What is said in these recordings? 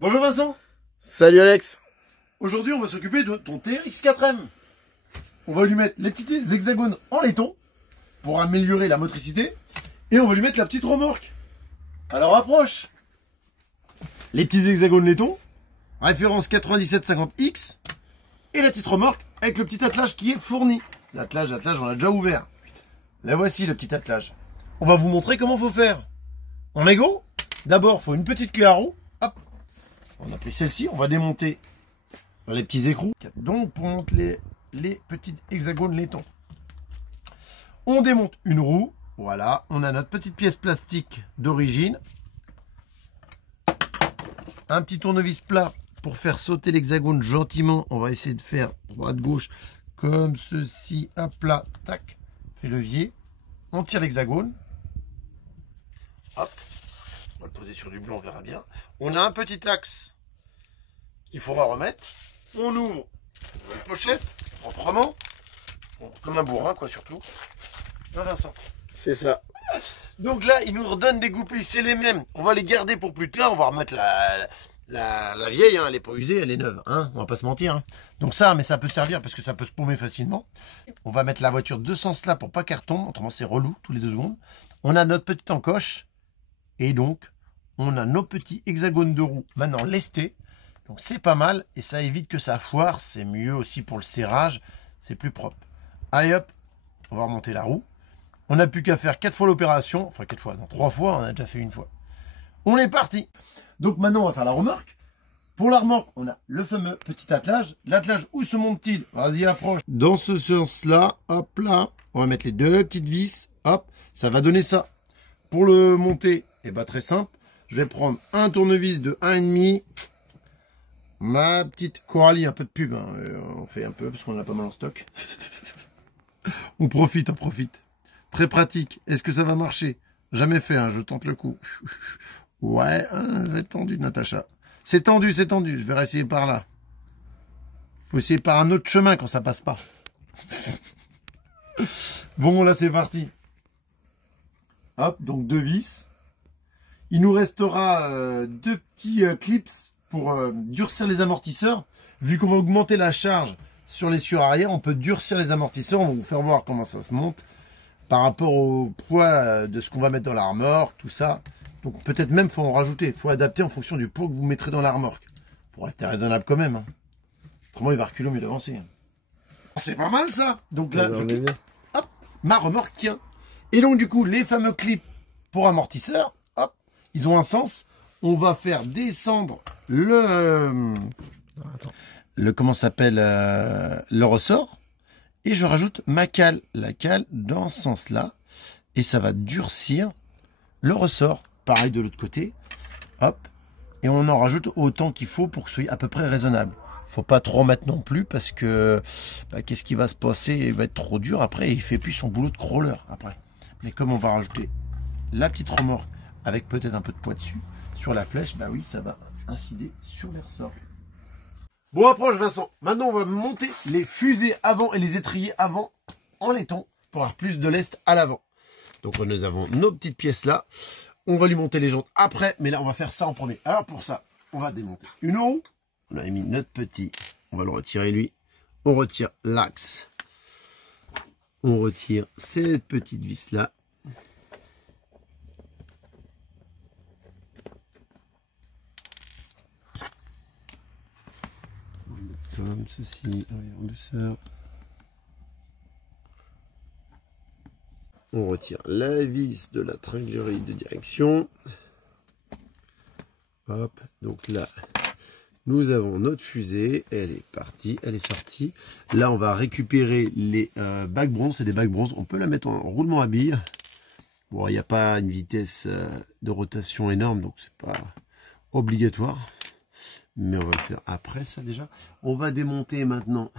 Bonjour Vincent. Salut Alex. Aujourd'hui on va s'occuper de ton TRX 4M. On va lui mettre les petits hexagones en laiton pour améliorer la motricité. Et on va lui mettre la petite remorque. Alors approche. Les petits hexagones laiton, référence 9750X. Et la petite remorque avec le petit attelage qui est fourni. L'attelage on l'a déjà ouvert. Là voici le petit attelage. On va vous montrer comment faut faire. En Lego, d'abord il faut une petite clé à roue. Hop. On a pris celle-ci, on va démonter les petits écrous. Donc pour monter les petits hexagones laiton. On démonte une roue. Voilà, on a notre petite pièce plastique d'origine. Un petit tournevis plat pour faire sauter l'hexagone gentiment. On va essayer de faire droite-gauche comme ceci. Hop là, tac. Fait levier. On tire l'hexagone. Hop. On va le poser sur du blanc, on verra bien. On a un petit axe qu'il faudra remettre. On ouvre une pochette proprement. Bon, comme un bourrin, quoi, surtout. Hein, Vincent? C'est ça. Donc là, il nous redonne des goupilles, c'est les mêmes. On va les garder pour plus tard. On va remettre la vieille, hein. Elle est pas usée, elle est neuve. Hein, on va pas se mentir. Hein. Donc ça, mais ça peut servir parce que ça peut se paumer facilement. On va mettre la voiture de ce sens-là pour pas qu'elle retombe. Autrement, c'est relou tous les 2 secondes. On a notre petite encoche. Et donc, on a nos petits hexagones de roue maintenant lestés. Donc c'est pas mal et ça évite que ça foire. C'est mieux aussi pour le serrage. C'est plus propre. Allez hop, on va remonter la roue. On n'a plus qu'à faire 4 fois l'opération. Enfin 4 fois, non 3 fois, on a déjà fait une fois. On est parti. Donc maintenant on va faire la remorque. Pour la remorque, on a le fameux petit attelage. L'attelage, où se monte-t-il? Vas-y, approche. Dans ce sens-là, hop là. On va mettre les 2 petites vis. Hop, ça va donner ça. Pour le monter, et bah très simple. Je vais prendre un tournevis de 1,5. Ma petite Coralie, un peu de pub. Hein. On fait un peu parce qu'on en a pas mal en stock. On profite, on profite. Très pratique. Est-ce que ça va marcher? Jamais fait, hein. Je tente le coup. Ouais, ça va être tendu, Natacha. C'est tendu, c'est tendu. Je vais réessayer par là. Faut essayer par un autre chemin quand ça passe pas. Bon, là, c'est parti. Hop, donc 2 vis. Il nous restera 2 petits clips pour durcir les amortisseurs. Vu qu'on va augmenter la charge sur l'essieu arrière, on peut durcir les amortisseurs. On va vous faire voir comment ça se monte par rapport au poids de ce qu'on va mettre dans la remorque, tout ça. Donc peut-être même faut en rajouter. Il faut adapter en fonction du poids que vous mettrez dans la remorque. Il faut rester raisonnable quand même. Hein. Autrement, il va reculer au mieux d'avancer. C'est pas mal ça. Donc là, hop, ma remorque tient. Et donc du coup, les fameux clips pour amortisseurs, hop, ils ont un sens. On va faire descendre le comment s'appelle le ressort. Et je rajoute ma cale, la cale dans ce sens-là. Et ça va durcir le ressort. Pareil de l'autre côté. Hop. Et on en rajoute autant qu'il faut pour que ce soit à peu près raisonnable. Faut pas trop mettre non plus parce que qu'est-ce qui va se passer? Il va être trop dur. Après, il fait plus son boulot de crawler après. Mais comme on va rajouter la petite remorque avec peut-être un peu de poids dessus, sur la flèche, bah oui, ça va incider sur les ressorts. Bon, approche Vincent. Maintenant, on va monter les fusées avant et les étriers avant en laiton pour avoir plus de lest à l'avant. Donc, nous avons nos petites pièces là. On va lui monter les jantes après, mais là, on va faire ça en premier. Alors, pour ça, on va démonter une roue. On a mis notre petit. On va le retirer lui. On retire l'axe. On retire cette petite vis là. Comme ceci, en douceur. On retire la vis de la tringlerie de direction. Hop, donc là, nous avons notre fusée. Elle est partie, elle est sortie. Là, on va récupérer les bacs bronze. C'est des bacs bronze. On peut la mettre en roulement à billes. Bon, il n'y a pas une vitesse de rotation énorme, donc c'est pas obligatoire. Mais on va le faire après ça déjà. On va démonter maintenant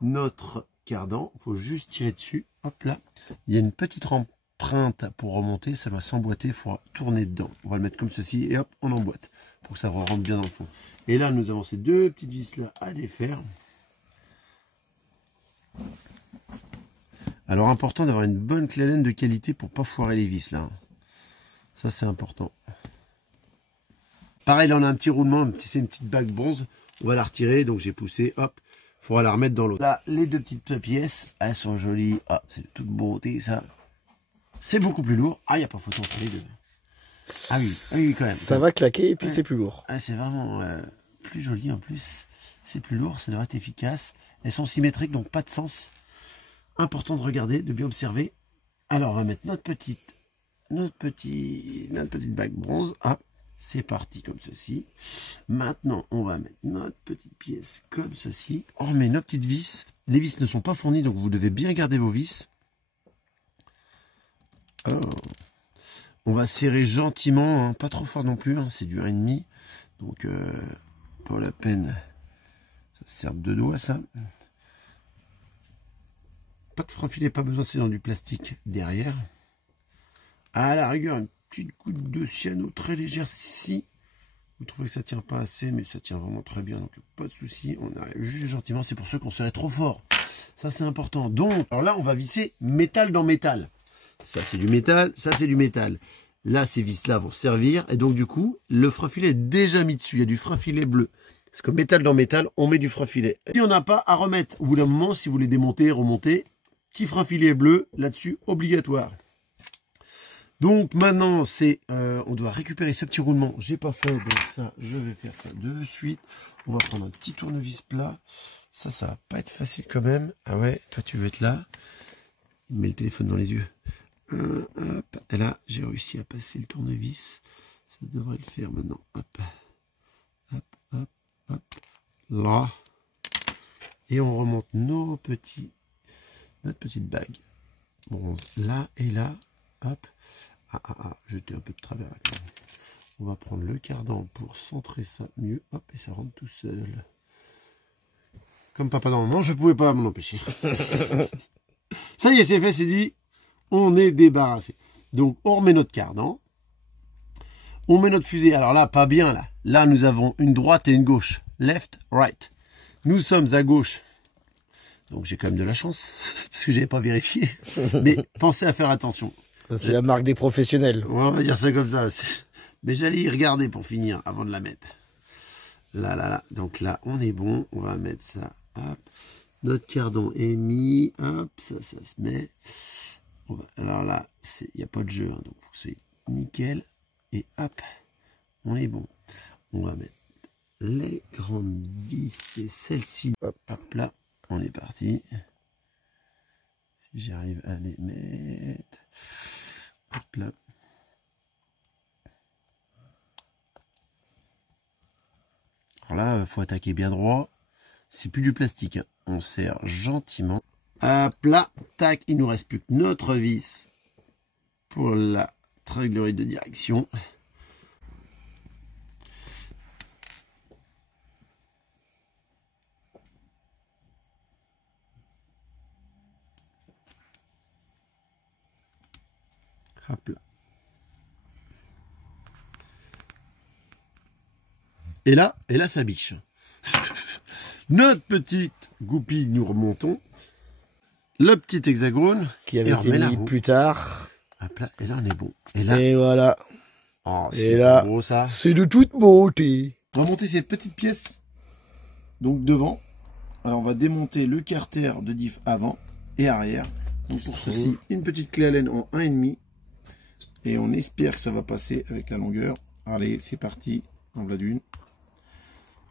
notre cardan. Il faut juste tirer dessus. Hop là. Il y a une petite empreinte pour remonter. Ça doit s'emboîter. Il faudra tourner dedans. On va le mettre comme ceci et hop, on emboîte. Pour que ça rentre bien dans le fond. Et là, nous avons ces 2 petites vis là à défaire. Alors important d'avoir une bonne clé Allen de qualité pour pas foirer les vis là. Ça c'est important. Pareil, là on a un petit roulement, c'est une petite bague bronze. On va la retirer, donc j'ai poussé, hop. Il faudra la remettre dans l'autre. Là, les deux petites pièces, elles sont jolies. Ah, c'est de toute beauté, ça. C'est beaucoup plus lourd. Ah, il n'y a pas photo entre les deux. Ah oui, quand même. Ça va claquer et puis c'est plus lourd. Ah, c'est vraiment plus joli en plus. C'est plus lourd, ça devrait être efficace. Elles sont symétriques, donc pas de sens. Important de regarder, de bien observer. Alors, on va mettre notre petite bague bronze. Hop. C'est parti comme ceci. Maintenant, on va mettre notre petite pièce comme ceci. On remet nos petites vis. Les vis ne sont pas fournies, donc vous devez bien garder vos vis. Oh. On va serrer gentiment, hein, pas trop fort non plus. Hein, c'est du 1,5. Donc, pas la peine. Ça sert de doigts, ça. Pas de frein filet, pas besoin, c'est dans du plastique derrière. À la rigueur, une petite goutte de cyano très légère si vous trouvez que ça tient pas assez, mais ça tient vraiment très bien, donc pas de souci. On arrive juste gentiment, c'est pour ceux qu'on serrait trop fort. Ça c'est important. Donc, alors là on va visser métal dans métal. Ça c'est du métal, ça c'est du métal. Là ces vis là vont servir, et donc du coup le frein filet est déjà mis dessus. Il y a du frein filet bleu. Parce que métal dans métal, on met du frein filet. Et on n'a pas à remettre. Au bout d'un moment, si vous voulez démonter, remonter, petit frein filet bleu là-dessus, obligatoire. Donc maintenant, on doit récupérer ce petit roulement. J'ai pas fait, donc ça, je vais faire ça de suite. On va prendre un petit tournevis plat. Ça va pas être facile quand même. Ah ouais, toi tu veux être là. Il met le téléphone dans les yeux. Hop. Et là, j'ai réussi à passer le tournevis. Ça devrait le faire maintenant. Hop. Hop, hop, hop. Là. Et on remonte notre petite bague bronze là et là. Hop. J'étais un peu de travers là quand même. On va prendre le cardan pour centrer ça mieux. Hop, et ça rentre tout seul. Comme papa dans le moment, je pouvais pas m'en empêcher. Ça y est, c'est fait, c'est dit. On est débarrassé. Donc, on remet notre cardan. On met notre fusée. Alors là, pas bien là. Là, nous avons une droite et une gauche. Left, right. Nous sommes à gauche. Donc, j'ai quand même de la chance. Parce que j'avais pas vérifié. Mais pensez à faire attention. C'est la marque des professionnels. On va dire ça comme ça. Mais j'allais y regarder pour finir, avant de la mettre. Là. Donc là, on est bon. On va mettre ça. Hop. Notre cardan est mis. Hop, ça se met. Alors là, il n'y a pas de jeu. Hein, donc, il faut que ce soit nickel. Et hop, on est bon. On va mettre les grandes vis. C'est celle-ci. Hop là, on est parti. Si j'arrive à les mettre. Hop là. Alors là, il faut attaquer bien droit. C'est plus du plastique. Hein. On serre gentiment. Hop là. Tac. Il nous reste plus que notre vis pour la tringlerie de direction. Hop là. Et là, ça biche. Notre petite goupille, nous remontons. Le petit hexagone. Qui avait été mis plus tard. Hop là, et là, on est bon. Et là. Et voilà. Oh, et là, beau, ça. C'est de toute beauté. On va monter cette petite pièce. Donc devant. Alors on va démonter le carter de diff avant et arrière. Donc pour ceci, une petite clé Allen en 1,5. Et on espère que ça va passer avec la longueur. Allez, c'est parti. En voilà d'une.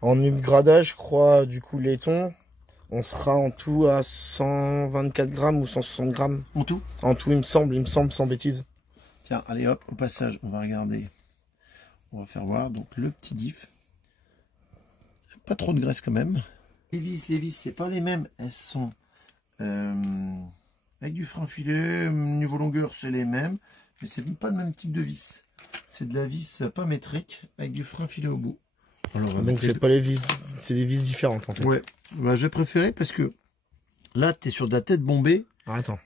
En upgradage, je crois, du coup, laiton, on sera en tout à 124 grammes ou 160 grammes. En tout? En tout, il me semble, sans bêtises. Tiens, allez hop, au passage, on va regarder. On va faire voir. Donc le petit diff. Pas trop de graisse quand même. Les vis, c'est pas les mêmes. Elles sont avec du frein filet. Niveau longueur, c'est les mêmes. Mais c'est pas le même type de vis. C'est de la vis pas métrique avec du frein filet au bout. Alors, donc c'est pas les vis, c'est des vis différentes en fait. Ouais, bah, j'ai préféré parce que là tu es sur de la tête bombée. Ah, attends.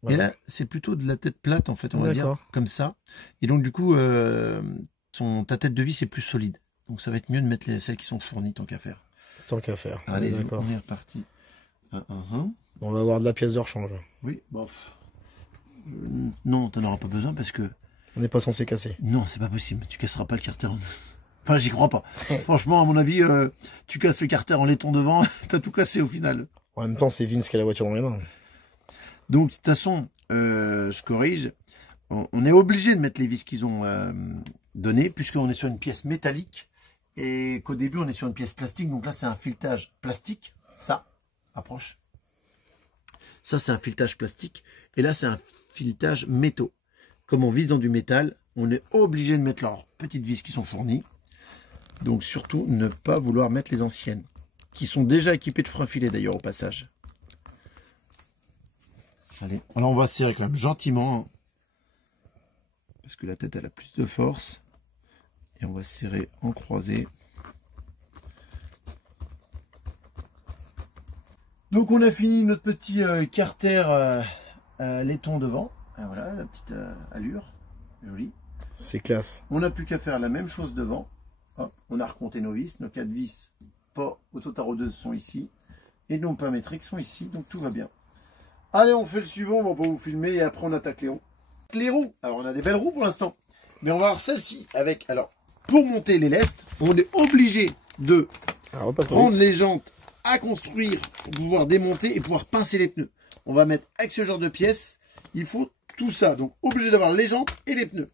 Voilà. Et là c'est plutôt de la tête plate en fait, on va dire, comme ça. Et donc du coup ta tête de vis est plus solide. Donc ça va être mieux de mettre celles qui sont fournies tant qu'à faire. Tant qu'à faire. Allez, on est reparti. On va avoir de la pièce de rechange. Oui, bof. Non, t'en auras pas besoin parce que... On n'est pas censé casser. Non, c'est pas possible. Tu casseras pas le carter. Enfin, j'y crois pas. Franchement, à mon avis, tu casses le carter en laiton devant, t'as tout cassé au final. En même temps, c'est Vince qui a la voiture dans les mains. Donc, de toute façon, je corrige. On est obligé de mettre les vis qu'ils ont données, puisqu'on est sur une pièce métallique. Et qu'au début, on est sur une pièce plastique. Donc là, c'est un filetage plastique. Ça, approche. Ça, c'est un filetage plastique. Et là, c'est un filetage métaux. Comme on vise dans du métal, on est obligé de mettre leurs petites vis qui sont fournies. Donc surtout, ne pas vouloir mettre les anciennes, qui sont déjà équipées de freins filets d'ailleurs au passage. Allez, alors on va serrer quand même gentiment, hein, parce que la tête elle a plus de force. Et on va serrer en croisée. Donc on a fini notre petit carter laiton devant. Et voilà la petite allure, jolie. C'est classe. On n'a plus qu'à faire la même chose devant. Hop, on a recompté nos vis. Nos 4 vis pas auto-tarot 2 sont ici. Et nos pas métriques sont ici. Donc tout va bien. Allez, on fait le suivant. On va pas vous filmer. Et après, on attaque les roues. Les roues. Alors, on a des belles roues pour l'instant. Mais on va avoir celle-ci avec... Alors, pour monter les lestes, on est obligé de prendre les jantes à construire pour pouvoir démonter et pouvoir pincer les pneus. On va mettre avec ce genre de pièces. Il faut tout ça. Donc, obligé d'avoir les jantes et les pneus.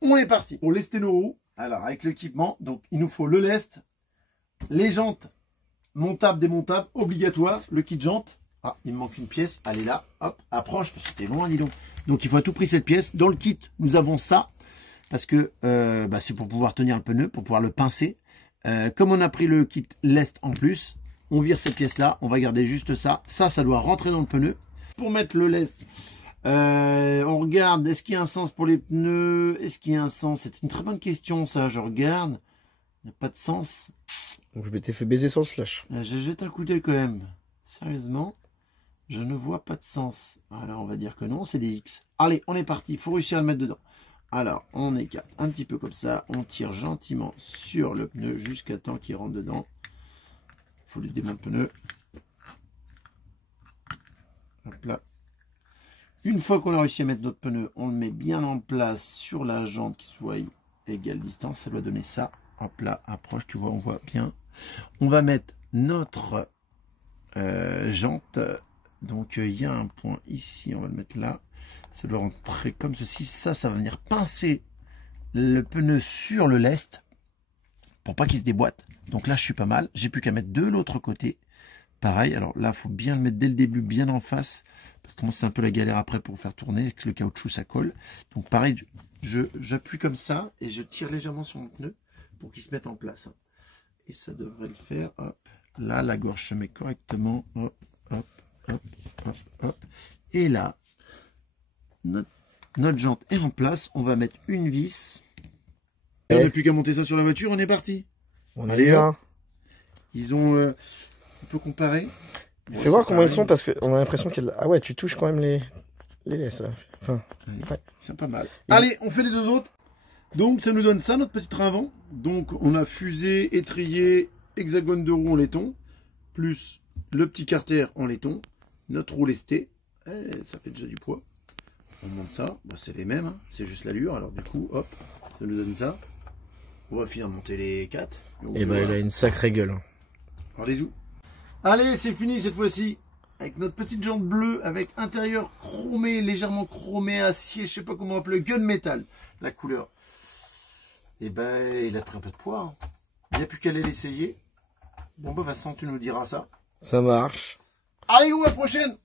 On est parti pour lester nos roues. Alors, avec l'équipement, donc il nous faut le lest, les jantes montables, démontables, obligatoire, le kit jante. Ah, il me manque une pièce. Allez là, hop, approche, parce que t'es loin, dis donc. Donc, il faut à tout prix cette pièce. Dans le kit, nous avons ça, parce que c'est pour pouvoir tenir le pneu, pour pouvoir le pincer. Comme on a pris le kit lest en plus, on vire cette pièce-là, on va garder juste ça. Ça doit rentrer dans le pneu. Pour mettre le lest... on regarde, est-ce qu'il y a un sens pour les pneus? Est-ce qu'il y a un sens? C'est une très bonne question, ça. Je regarde. Il n'y a pas de sens. Donc je m'étais fait baiser sur le slash. Je jette un coup d'œil quand même. Sérieusement, je ne vois pas de sens. Alors, on va dire que non, c'est des X. Allez, on est parti. Il faut réussir à le mettre dedans. Alors, on écarte un petit peu comme ça. On tire gentiment sur le pneu jusqu'à temps qu'il rentre dedans. Il faut lui démonter le pneu. Hop là. Une fois qu'on a réussi à mettre notre pneu, on le met bien en place sur la jante qui soit égale distance. Ça doit donner ça. Hop là, approche, tu vois, on voit bien. On va mettre notre jante. Donc, il y a un point ici. On va le mettre là. Ça doit rentrer comme ceci. Ça va venir pincer le pneu sur le lest pour pas qu'il se déboîte. Donc là, je suis pas mal. J'ai plus qu'à mettre de l'autre côté. Pareil. Alors là, il faut bien le mettre dès le début, bien en face. Parce que c'est un peu la galère après pour faire tourner, avec le caoutchouc ça colle. Donc pareil, j'appuie comme ça et je tire légèrement sur mon pneu pour qu'il se mette en place. Et ça devrait le faire. Hop. Là, la gorge se met correctement. Hop, hop, hop, hop, hop. Et là, notre jante est en place. On va mettre une vis. On n'a plus qu'à monter ça sur la voiture, on est parti. On est là. Ils ont... on peut comparer. Fais voir comment ils sont parce qu'on a l'impression qu'elle... Ah ouais, tu touches quand même les laisses là. Enfin, ouais. C'est pas mal. Allez, on fait les deux autres. Donc ça nous donne ça, notre petit train avant. Donc on a fusée, étrier, hexagone de roue en laiton, plus le petit carter en laiton, notre roue lestée. Ça fait déjà du poids. On monte ça. Bon, c'est les mêmes, hein. C'est juste l'allure. Alors du coup, hop, ça nous donne ça. On va finir de monter les 4. Et bah il a une sacrée gueule. Alors les où? Allez, c'est fini cette fois-ci. Avec notre petite jante bleue, avec intérieur chromé, légèrement chromé, acier, je sais pas comment appeler, gunmetal, la couleur. Et ben, il a pris un peu de poids. Hein. Il n'y a plus qu'à aller l'essayer. Bon, bah Vincent, tu nous diras ça. Ça marche. Allez, à la prochaine!